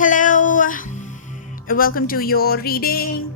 Hello, welcome to your reading.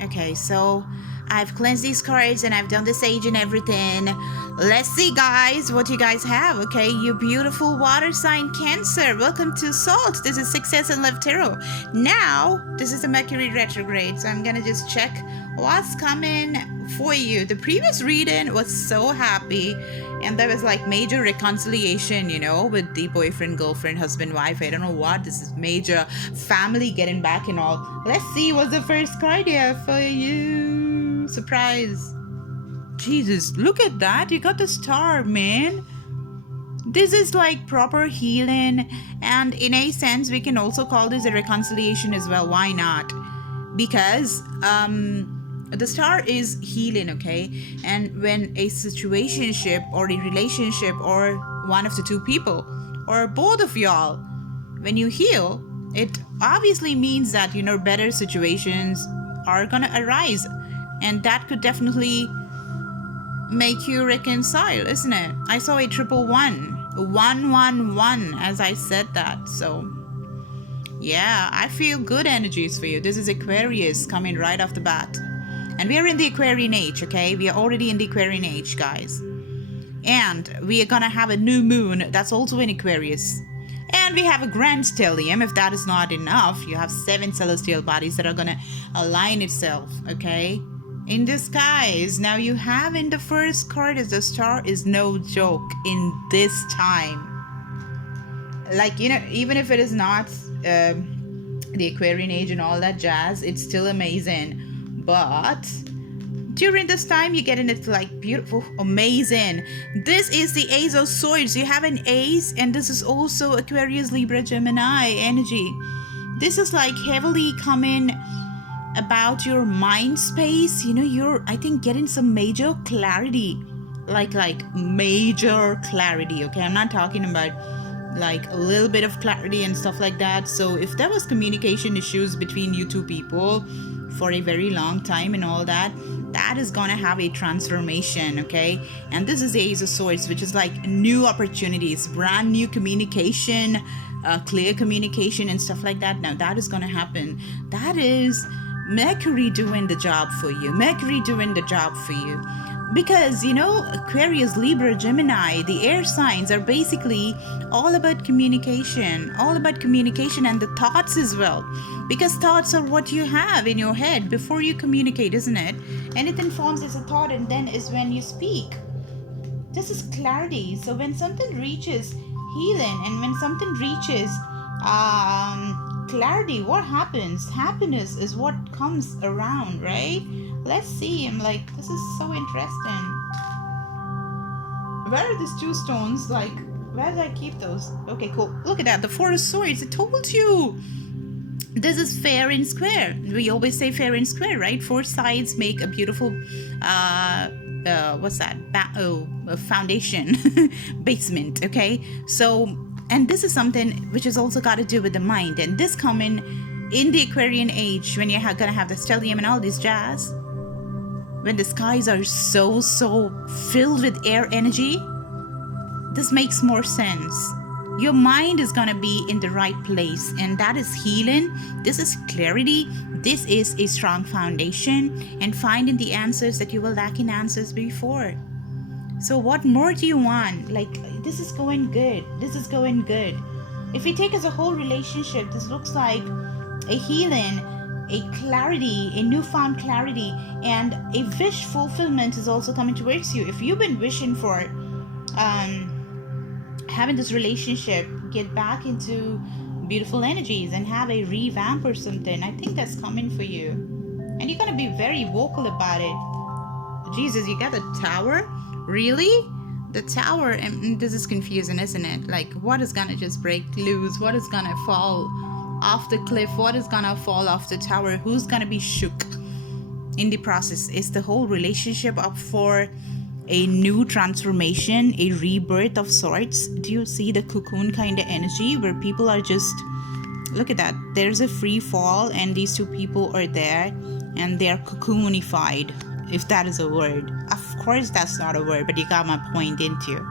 Okay, so I've cleansed these cards and I've done the sage and everything. Let's see, guys, what you guys have. Okay, you beautiful water sign Cancer. Welcome to Salt. This is Success and Love Tarot. Now, this is the Mercury retrograde, so I'm gonna just check what's coming for you. The previous reading was so happy, and there was like major reconciliation, you know, with the boyfriend, girlfriend, husband, wife. I don't know what. This is major family getting back and all. Let's see what's the first card here for you. Surprise. Jesus, look at that. You got the star, man. This is like proper healing, and in a sense we can also call this a reconciliation as well. Why not? Because the star is healing, okay? And when a situationship or a relationship or one of the two people or both of y'all, when you heal, it obviously means that, you know, better situations are gonna arise, and that could definitely make you reconcile, isn't it? I saw a 111 as I said that. So yeah, I feel good energies for you. This is Aquarius coming right off the bat. And we are in the Aquarian age, okay? We are already in the Aquarian age, guys. And we are gonna have a new moon that's also in Aquarius. And we have a grand stellium. If that is not enough, you have 7 celestial bodies that are gonna align itself, okay? In the skies. Now you have in the first card is the star is no joke in this time. Like, you know, even if it is not the Aquarian age and all that jazz, it's still amazing. But during this time you get in it like beautiful, amazing. This is the Ace of Swords. You have an ace, and this is also Aquarius, Libra, Gemini energy. This is like heavily coming about your mind space. You know, you're, I think, getting some major clarity, like major clarity, okay? I'm not talking about like a little bit of clarity and stuff like that. So if there was communication issues between you two people for a very long time and all that, that is gonna have a transformation, okay? And this is the Ace of Swords, which is like new opportunities, brand new communication, clear communication and stuff like that. Now that is gonna happen. That is Mercury doing the job for you. Mercury doing the job for you. Because, you know, Aquarius, Libra, Gemini, the air signs are basically all about communication. All about communication and the thoughts as well. Because thoughts are what you have in your head before you communicate, isn't it? Anything forms as a thought and then is when you speak. This is clarity. So when something reaches healing and when something reaches clarity, what happens? Happiness is what comes around, right? Let's see. I'm like, this is so interesting. Where are these 2 stones? Like, where did I keep those? Okay, cool. Look at that. The 4 of Swords. I told you. This is fair and square. We always say fair and square, right? 4 sides make a beautiful what's that? A foundation, basement, okay? So, and this is something which has also got to do with the mind. And this coming in the Aquarian age, when you're gonna have the stellium and all this jazz, when the skies are so filled with air energy, this makes more sense. Your mind is gonna be in the right place, and that is healing. This is clarity. This is a strong foundation, and finding the answers that you were lacking answers before. So what more do you want? Like, this is going good. This is going good. If we take as a whole relationship, this looks like a healing, a clarity, a newfound clarity, and a wish fulfillment is also coming towards you. If you've been wishing for having this relationship get back into beautiful energies and have a revamp or something, I think that's coming for you. And you're going to be very vocal about it. Jesus, you got the Tower? Really? The Tower? And this is confusing, isn't it? Like, what is going to just break loose? What is going to fall off the cliff? What is going to fall off the tower? Who's going to be shook in the process? Is the whole relationship up for a new transformation, a rebirth of sorts? Do you see the cocoon kind of energy where people are just, look at that, there's a free fall and these 2 people are there and they're cocoonified, if that is a word. Of course that's not a word, but you got my point, didn't you?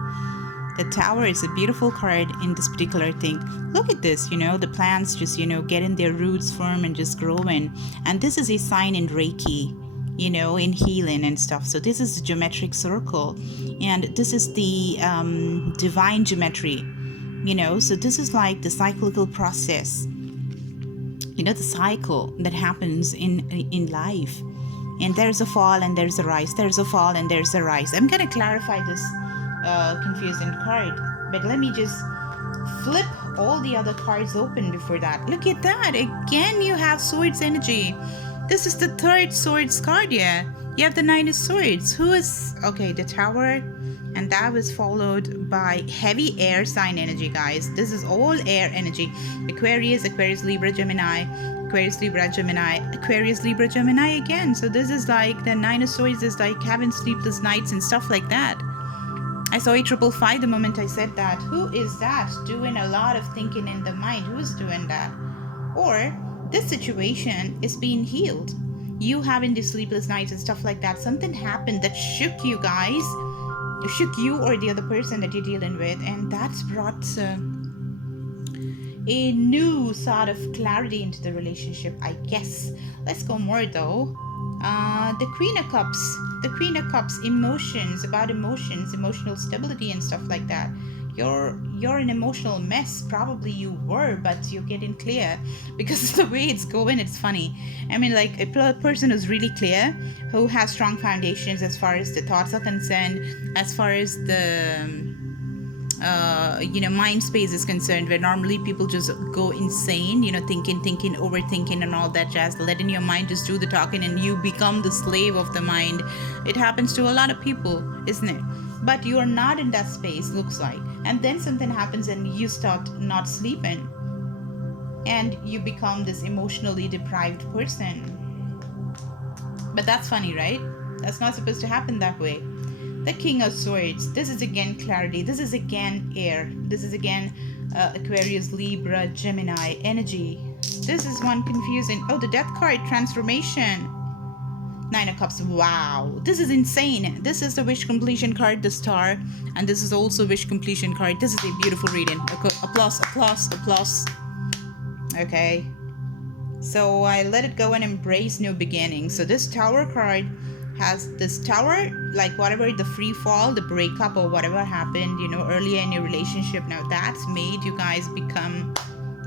The Tower is a beautiful card in this particular thing. Look at this, you know, the plants just, you know, getting their roots firm and just growing. And this is a sign in Reiki, you know, in healing and stuff. So this is the geometric circle, and this is the divine geometry, you know. So this is like the cyclical process, you know, the cycle that happens in life. And there's a fall and there's a rise. There's a fall and there's a rise. I'm going to clarify this confusing card, but let me just flip all the other cards open before that. Look at that. Again, you have Swords energy. This is the third Swords card here. You have the Nine of Swords. Who is... Okay, the Tower. And that was followed by heavy air sign energy, guys. This is all air energy. Aquarius, Aquarius, Libra, Gemini. Aquarius, Libra, Gemini. Aquarius, Libra, Gemini again. So this is like the Nine of Swords is like having sleepless nights and stuff like that. I saw 8555 the moment I said that. Who is that doing a lot of thinking in the mind? Who's doing that? Or this situation is being healed. You having these sleepless nights and stuff like that. Something happened that shook you guys. Shook you or the other person that you're dealing with. And that's brought a new sort of clarity into the relationship, I guess. Let's go more though. The Queen of Cups. The Queen of Cups, emotions, about emotions, emotional stability and stuff like that. You're an emotional mess. Probably you were, but you're getting clear because the way it's going, it's funny. I mean, like a person who's really clear, who has strong foundations as far as the thoughts are concerned, as far as the you know, mind space is concerned, where normally people just go insane, you know, thinking, overthinking and all that jazz, letting your mind just do the talking and you become the slave of the mind. It happens to a lot of people, isn't it? But you are not in that space, looks like. And then something happens and you start not sleeping and you become this emotionally deprived person. But that's funny, right? That's not supposed to happen that way. The King of Swords. This is again clarity. This is again air. This is again Aquarius, Libra, Gemini energy. This is one confusing. Oh, the Death card, transformation. Nine of Cups. Wow, this is insane. This is the wish completion card, the Star, and this is also wish completion card. This is a beautiful reading. Applause, applause, applause. Okay, so I let it go and embrace new beginnings. So this Tower card has this Tower, like whatever the free fall, the breakup or whatever happened, you know, earlier in your relationship. Now that's made you guys become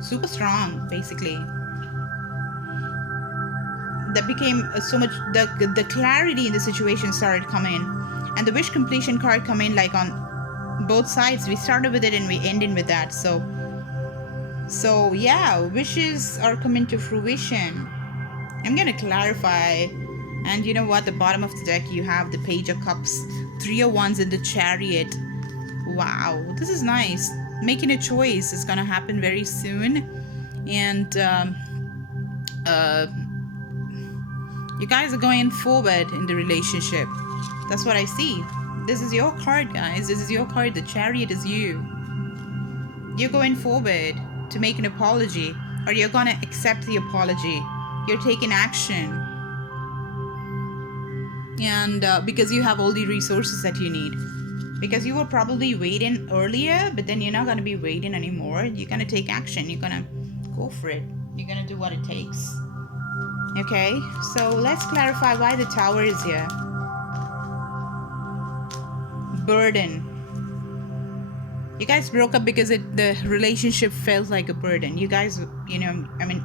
super strong, basically. That became so much, the clarity in the situation started coming, and the wish completion card come in like on both sides. We started with it and we ended with that. So yeah, wishes are coming to fruition. I'm gonna clarify. And you know what, the bottom of the deck you have the Page of Cups, Three of Wands in the Chariot. Wow, this is nice. Making a choice is gonna happen very soon, and you guys are going forward in the relationship. That's what I see. This is your card, guys. This is your card. The Chariot is you. You're going forward to make an apology, or you're gonna accept the apology. You're taking action. And because you have all the resources that you need. Because you were probably waiting earlier, but then you're not going to be waiting anymore. You're going to take action. You're going to go for it. You're going to do what it takes. Okay, so let's clarify why the Tower is here. Burden. You guys broke up because the relationship felt like a burden. You guys, you know, I mean,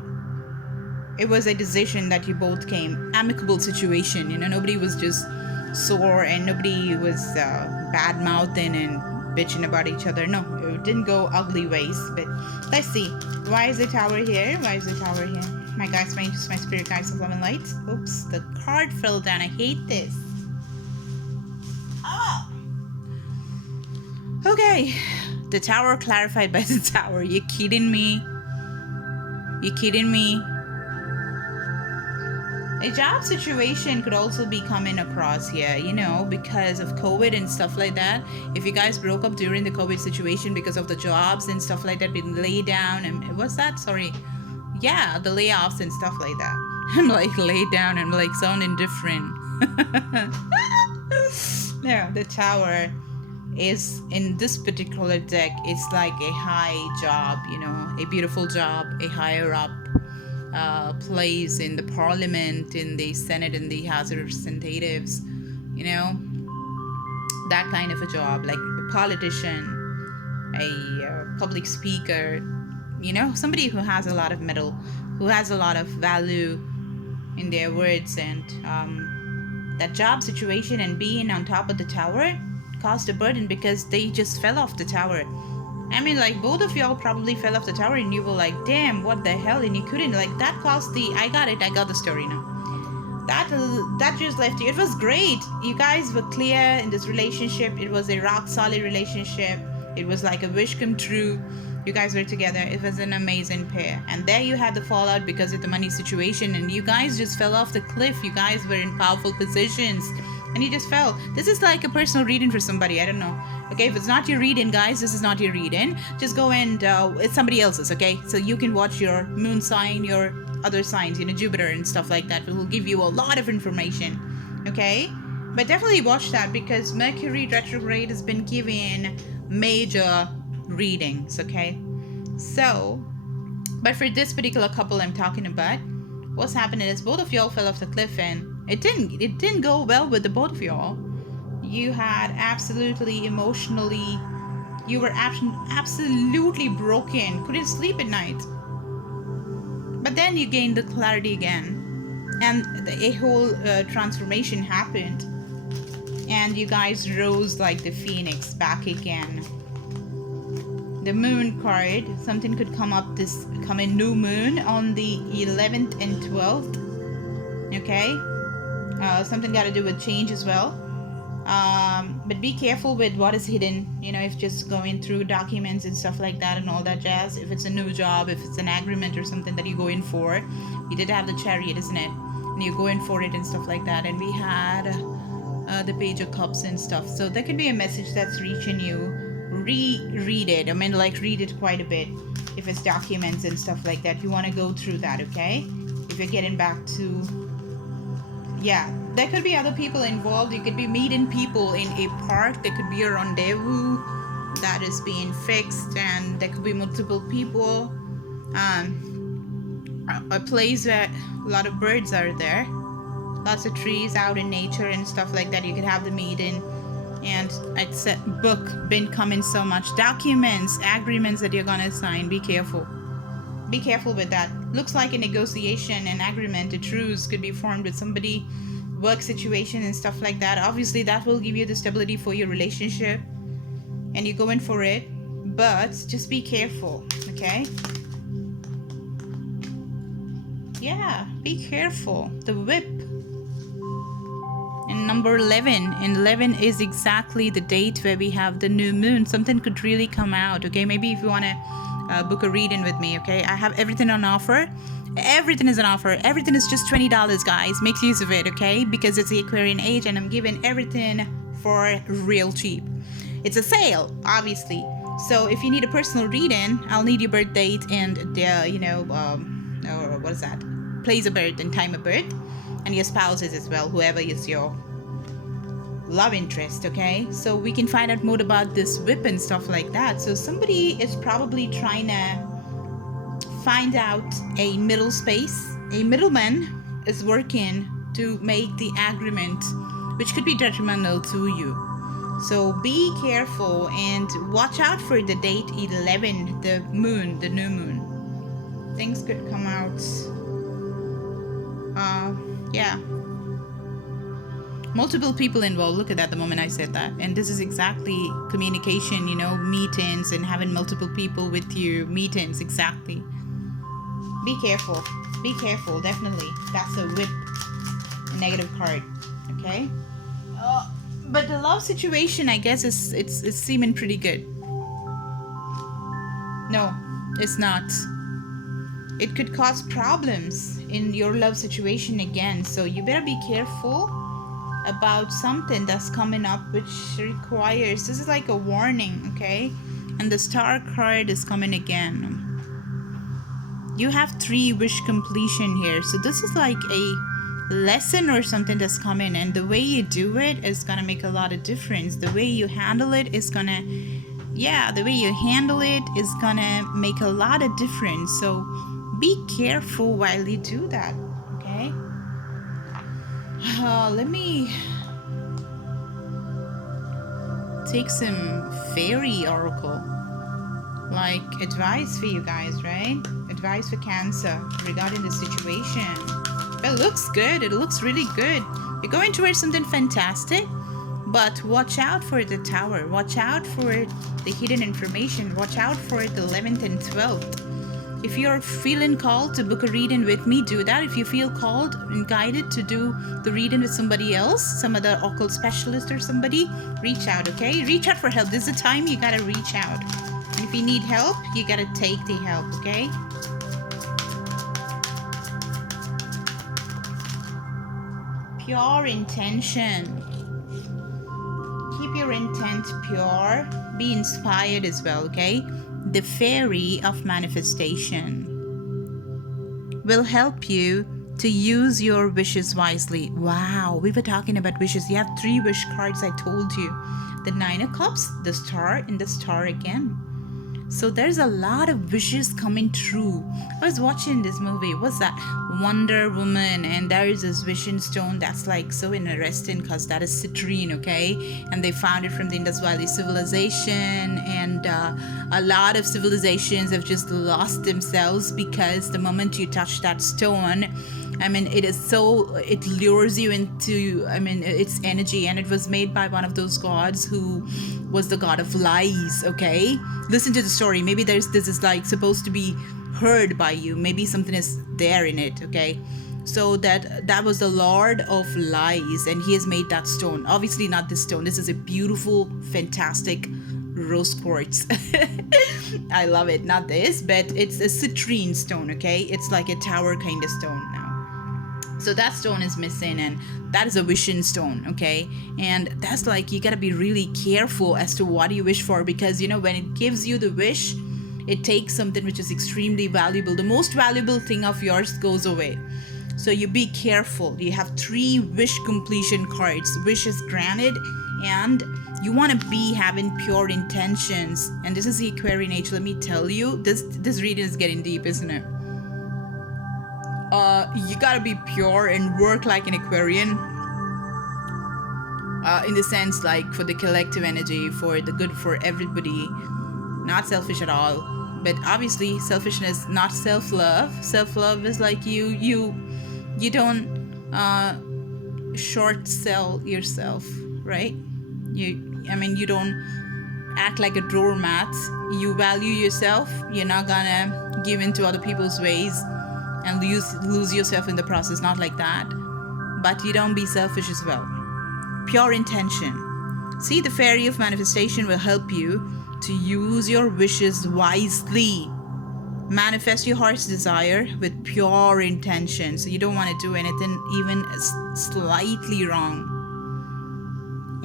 it was a decision that you both came. Amicable situation, you know, nobody was just sore and nobody was bad-mouthing and bitching about each other. No, it didn't go ugly ways. But let's see. Why is the Tower here? Why is the Tower here? My guys, my spirit guides of love and light. Oops, the card fell down. I hate this. Oh. Okay. The Tower clarified by the Tower. You kidding me? You kidding me? A job situation could also be coming across here, you know, because of COVID and stuff like that. If you guys broke up during the COVID situation because of the jobs and stuff like that, being laid down, and what's that? Sorry. Yeah, the layoffs and stuff like that. I'm like laid down and like sounding different. No, the Tower. is in this particular deck, it's like a high job, you know, a beautiful job, a higher up place in the parliament, in the Senate, in the House of Representatives, you know, that kind of a job, like a politician, a public speaker, you know, somebody who has a lot of metal, who has a lot of value in their words. And that job situation and being on top of the tower caused a burden because they just fell off the tower. I mean, like, both of y'all probably fell off the tower and you were like, damn, what the hell, and you couldn't, like, that caused the, I got the story now. That just left you. It was great. You guys were clear in this relationship. It was a rock solid relationship. It was like a wish come true. You guys were together. It was an amazing pair. And there you had the fallout because of the money situation, and you guys just fell off the cliff. You guys were in powerful positions and you just fell. This is like a personal reading for somebody. I don't know. Okay, if it's not your reading, guys, this is not your reading. Just go and it's somebody else's, okay? So you can watch your moon sign, your other signs, you know, Jupiter and stuff like that. It will give you a lot of information, okay? But definitely watch that because Mercury retrograde has been giving major readings, okay? So, but for this particular couple I'm talking about, what's happening is both of y'all fell off the cliff, and it didn't go well with the both of y'all. You had absolutely emotionally, you were absolutely broken, couldn't sleep at night. But then you gained the clarity again, and a whole transformation happened, and you guys rose like the phoenix back again. The moon card, something could come up this coming new moon on the 11th and 12th, okay? Something got to do with change as well. But be careful with what is hidden, you know, if just going through documents and stuff like that and all that jazz. If it's a new job, if it's an agreement or something that you go in for. You did have the Chariot, isn't it? And you go in for it and stuff like that. And we had the Page of Cups and stuff. So there could be a message that's reaching you. Reread it. I mean, like, read it quite a bit. If it's documents and stuff like that, you want to go through that, okay? If you're getting back to, yeah, there could be other people involved. You could be meeting people in a park. There could be a rendezvous that is being fixed, and there could be multiple people. A place where a lot of birds are there, lots of trees out in nature and stuff like that. You could have the meeting. And I'd said book been coming so much. Documents, agreements that you're gonna sign. Be careful. Be careful with that. Looks like a negotiation, an agreement, a truce could be formed with somebody, work situation and stuff like that. Obviously that will give you the stability for your relationship, and you're going for it, but just be careful, okay? Yeah, be careful. The Whip. And number 11, and 11 is exactly the date where we have the new moon. Something could really come out, okay? Maybe if you want to book a reading with me, okay? I have everything on offer. Everything is an offer. Everything is just $20, guys. Make use of it, okay? Because it's the Aquarian age, and I'm giving everything for real cheap. It's a sale, obviously. So if you need a personal reading, I'll need your birth date and the, you know, or what is that? Place of birth and time of birth. And your spouses as well, whoever is your love interest, okay? So we can find out more about this whip and stuff like that. So somebody is probably trying to find out a middle space. A middleman is working to make the agreement, which could be detrimental to you. So be careful and watch out for the date 11, the moon, the new moon. Things could come out. Yeah, multiple people involved. Look at that, the moment I said that. And this is exactly communication, you know, meetings and having multiple people with you, meetings, exactly. Be careful, definitely. That's a Whip, a negative card, okay? But the love situation, I guess, it's seeming pretty good. No, it's not. It could cause problems in your love situation again. So you better be careful about something that's coming up, which requires, this is like a warning, okay? And the Star card is coming again. You have 3 wish completion here. So this is like lesson or something that's coming, and the way you do it is gonna make a lot of difference. The way you handle it is gonna, yeah, the way you handle it is gonna make a lot of difference. So be careful while you do that, okay? Let me take some fairy oracle, like advice for you guys, right? Advice for Cancer regarding the situation. It looks good. It looks really good. You're going towards something fantastic, but watch out for the Tower. Watch out for the hidden information. Watch out for the 11th and 12th. If you're feeling called to book a reading with me, do that. If you feel called and guided to do the reading with somebody else, some other occult specialist or somebody, reach out, okay? Reach out for help. This is the time you gotta reach out. And if you need help, you gotta take the help, okay? Pure intention. Keep your intent pure. Be inspired as well, okay? The fairy of manifestation will help you to use your wishes wisely. Wow, we were talking about wishes. You have 3 wish cards, I told you. The 9 of Cups, the Star, and the Star again. So there's a lot of wishes coming true. I was watching this movie. What's that? Wonder Woman. And there is this vision stone that's like so interesting because that is citrine, okay? And they found it from the Indus Valley civilization. And a lot of civilizations have just lost themselves because the moment you touch that stone, I mean, it is so, it lures you into, I mean, its energy. And it was made by one of those gods who was the god of lies, okay? Listen to the story. Maybe this is like supposed to be heard by you. Maybe something is there in it, okay? So that was the lord of lies, and he has made that stone. Obviously not this stone. This is a beautiful, fantastic rose quartz. I love it. Not this, but it's a citrine stone, okay? It's like a tower kind of stone now. So that stone is missing, and that is a wishing stone, okay? And that's like, you gotta be really careful as to what you wish for, because you know, when it gives you the wish, it takes something which is extremely valuable. The most valuable thing of yours goes away. So you be careful. You have 3 wish completion cards. Wish is granted, and you want to be having pure intentions. And this is the Aquarian age. Let me tell you, this reading is getting deep, isn't it? You gotta be pure and work like an Aquarian, in the sense like for the collective energy, for the good for everybody, not selfish at all. But obviously selfishness, not self-love. Self-love is like you don't short sell yourself, right? You don't act like a doormat. You value yourself. You're not gonna give in to other people's ways and lose yourself in the process. Not like that. But you don't be selfish as well. Pure intention. See, the fairy of manifestation will help you to use your wishes wisely. Manifest your heart's desire with pure intention. So you don't want to do anything even slightly wrong.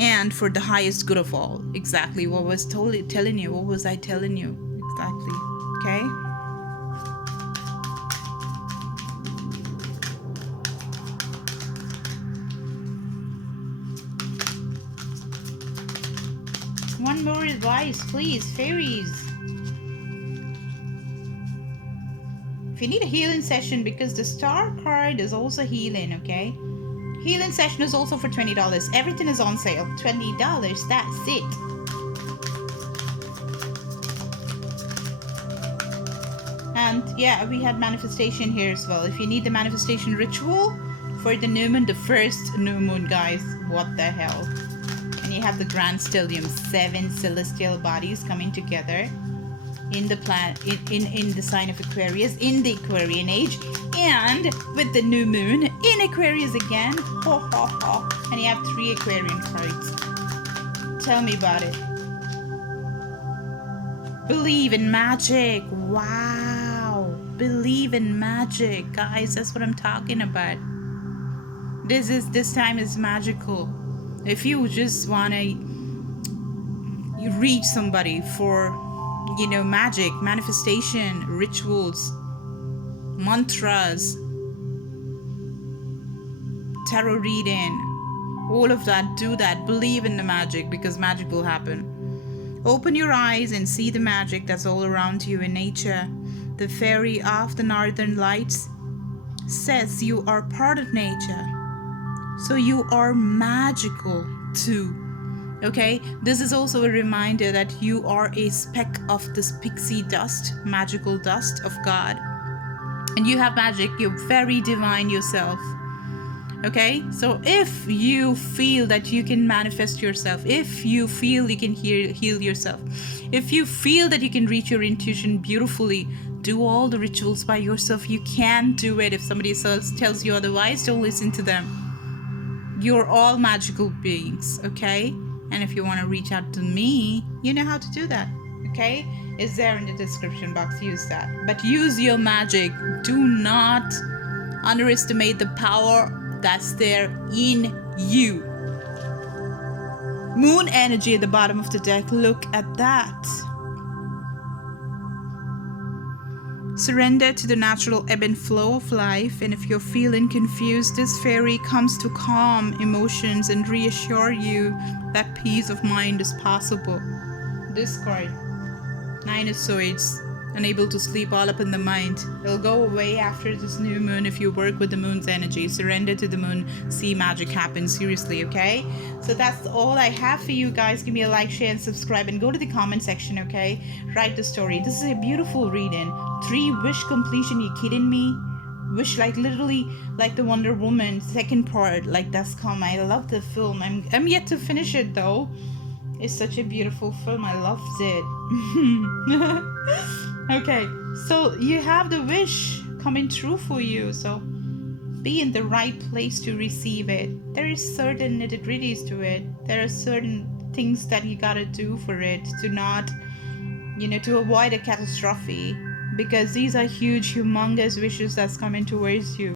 And for the highest good of all. Exactly what was telling you. What was I telling you? Exactly. Okay? One more advice, please, fairies. If you need a healing session, because the Star card is also healing, okay? Healing session is also for $20. Everything is on sale. $20, that's it. And yeah, we had manifestation here as well. If you need the manifestation ritual for the new moon, the first new moon, guys, what the hell? And you have the grand stellium, 7 celestial bodies coming together in the in the sign of Aquarius, in the Aquarian age, and with the new moon in Aquarius again. Ho, ho, ho. And you have 3 Aquarian cards. Tell me about it. Believe in magic. Wow. Believe in magic, guys. That's what I'm talking about. This time is magical. If you just want to reach somebody for, you know, magic, manifestation, rituals, mantras, tarot reading, all of that. Do that. Believe in the magic, because magic will happen. Open your eyes and see the magic that's all around you in nature. The fairy of the northern lights says you are part of nature, so you are magical too. Okay, this is also a reminder that you are a speck of this pixie dust, magical dust of God, and you have magic. You're very divine yourself. Okay, so if you feel that you can manifest yourself, if you feel you can heal yourself, if you feel that you can reach your intuition beautifully, do all the rituals by yourself. You can do it. If somebody else tells you otherwise, don't listen to them. You're all magical beings, okay? And if you want to reach out to me, you know how to do that, okay? It's there in the description box. Use that. But use your magic. Do not underestimate the power that's there in you. Moon energy at the bottom of the deck. Look at that. Surrender to the natural ebb and flow of life, and if you're feeling confused, this fairy comes to calm emotions and reassure you that peace of mind is possible. This card, 9 of Swords, unable to sleep, all up in the mind. It'll go away after this new moon if you work with the moon's energy. Surrender to the moon, see magic happen. Seriously, okay? So that's all I have for you guys. Give me a like, share, and subscribe, and go to the comment section, okay? Write the story. This is a beautiful reading. 3 wish completion. You kidding me? Wish, like literally like the Wonder Woman second part, like that's come. I love the film. I'm yet to finish it though. It's such a beautiful film. I loved it. Okay, so you have the wish coming true for you, so be in the right place to receive it. There is certain nitty-gritties to it. There are certain things that you gotta do for it to not, to avoid a catastrophe, because these are huge, humongous wishes that's coming towards you.